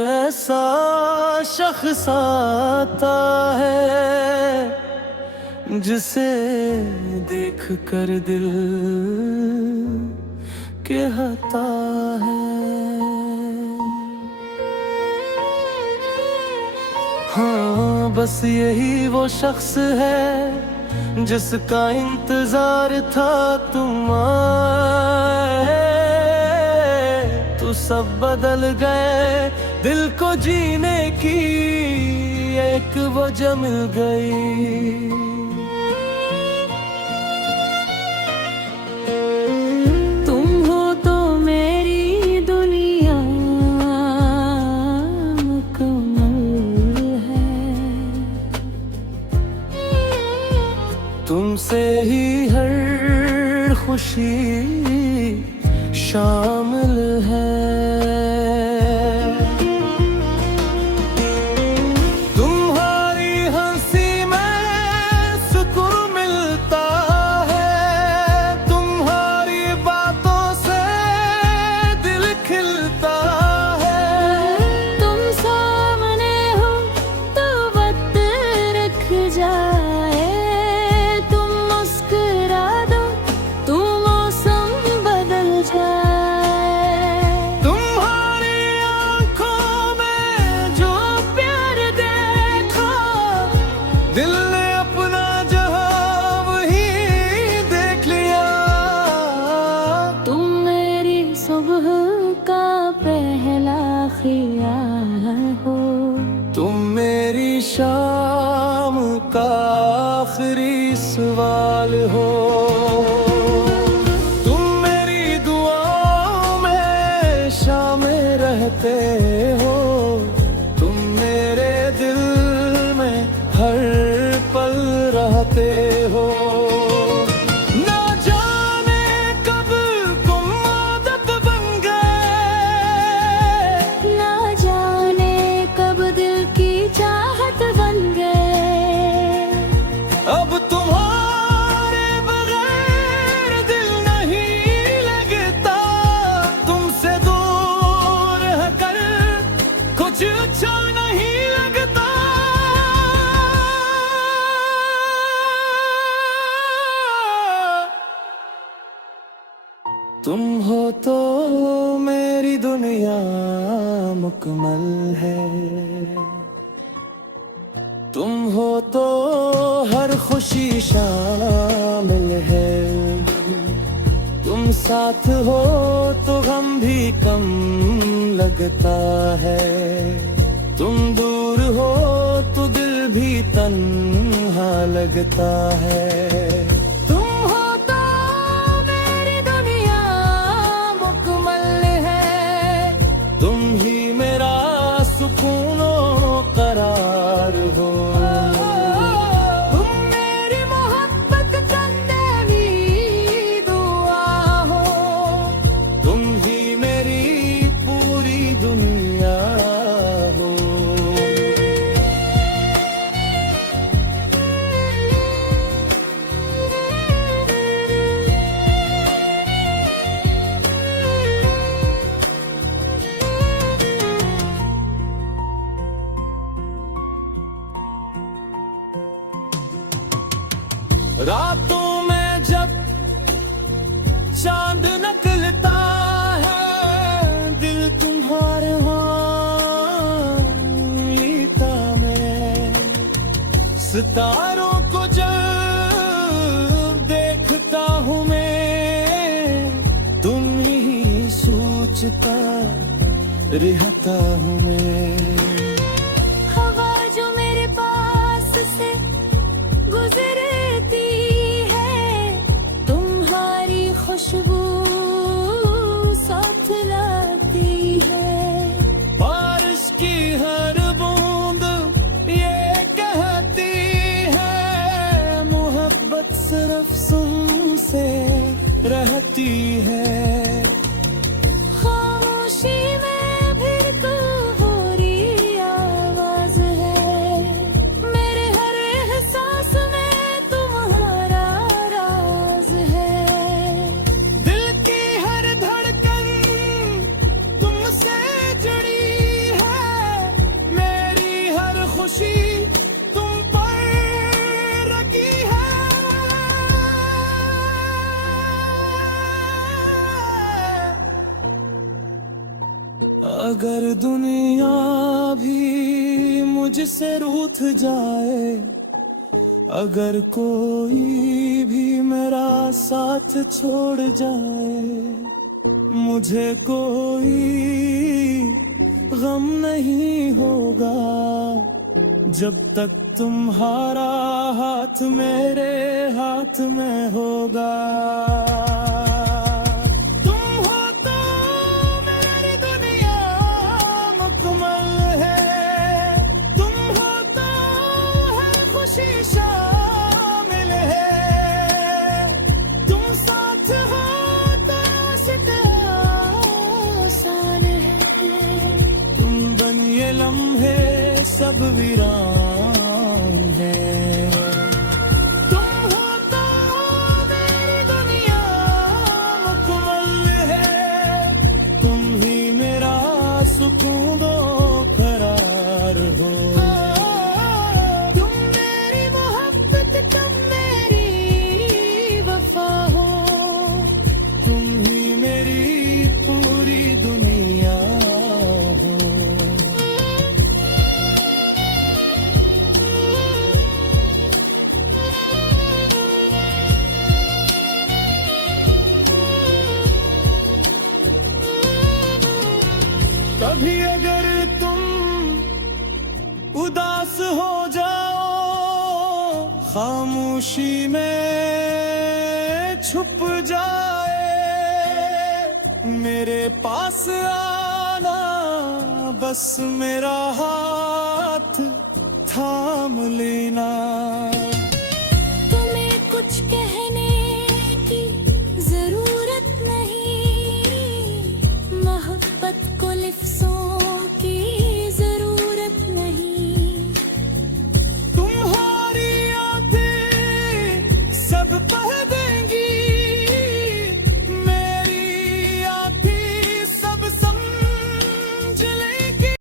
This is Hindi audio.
ऐसा शख्स आता है जिसे देख कर दिल कहता है। हाँ, बस यही वो शख्स है जिसका इंतजार था तुम आए। तो सब बदल गए, दिल को जीने की एक वजह मिल गई। तुम हो तो मेरी दुनिया मुकम्मल है। तुमसे ही हर खुशी शामिल है। तुम्हारी हंसी में सुकून मिलता है, तुम्हारी बातों से दिल खिलता है। तुम सामने हो तो वक्त रख जाए, तुम मुस्कुरा दो तो मौसम बदल जाए। दिल ने अपना जहां वही देख लिया। तुम मेरी सुबह का पहला ख्याल हो, तुम मेरी शाम का आखिरी सवाल हो। तुम मेरी दुआओं में शामिल रहते हो, तुम मेरे दिल में हर पल रहते हो। ना जाने कब तुम आदत बन गए, ना जाने कब दिल की चाहत बन गए। अब तुम्हारे बगैर दिल नहीं लगता, तुमसे दूर रहकर कुछ अच्छा नहीं लगता। तुम हो तो मेरी दुनिया मुकम्मल है। तुम हो तो हर खुशी शामिल है। तुम साथ हो तो गम भी कम लगता है। तुम दूर हो तो दिल भी तन्हा लगता है। तुम हो तो मेरी दुनिया मुकम्मल है, तुम ही मेरा सुकून और करार हो। तुम मेरी मोहब्बत करने की दुआ हो, तुम ही मेरी पूरी दुनिया हो। रातों में जब चांद निकलता है, दिल तुम्हारे हाथ लेता मैं। सितारों को जब देखता हूँ मैं, तुम ही सोचता रहता हूँ मैं। हवा जो मेरे पास से गुजरती है, तुम्हारी खुशबू साथ लाती है। बारिश की हर बूंद ये कहती है, मोहब्बत सिर्फ तुमसे रहती है। खामोशी में फिर तू हो भी मुझसे रूठ जाए, अगर कोई भी मेरा साथ छोड़ जाए, मुझे कोई गम नहीं होगा जब तक तुम्हारा हाथ मेरे हाथ में होगा। तुम हो तो मेरी दुनिया मुकम्मल है, तुम हो तो हर खुशी शामिल है, तुम साथ हो तो आशिक़ आसान है, तुम बन ये लम्हे सब वीरान है। तुम हो तो मेरी दुनिया मुकम्मल है, तुम ही मेरा सुकून दो करार हो। तुम मेरी मोहब्बत, तुम मेरी वफा हो, तुम ही मेरी पूरी दुनिया हो। कभी अगर तुम उदास हो जाओ, खामोशी में छुप जाए, मेरे पास आना, बस मेरा हाथ थाम लेना।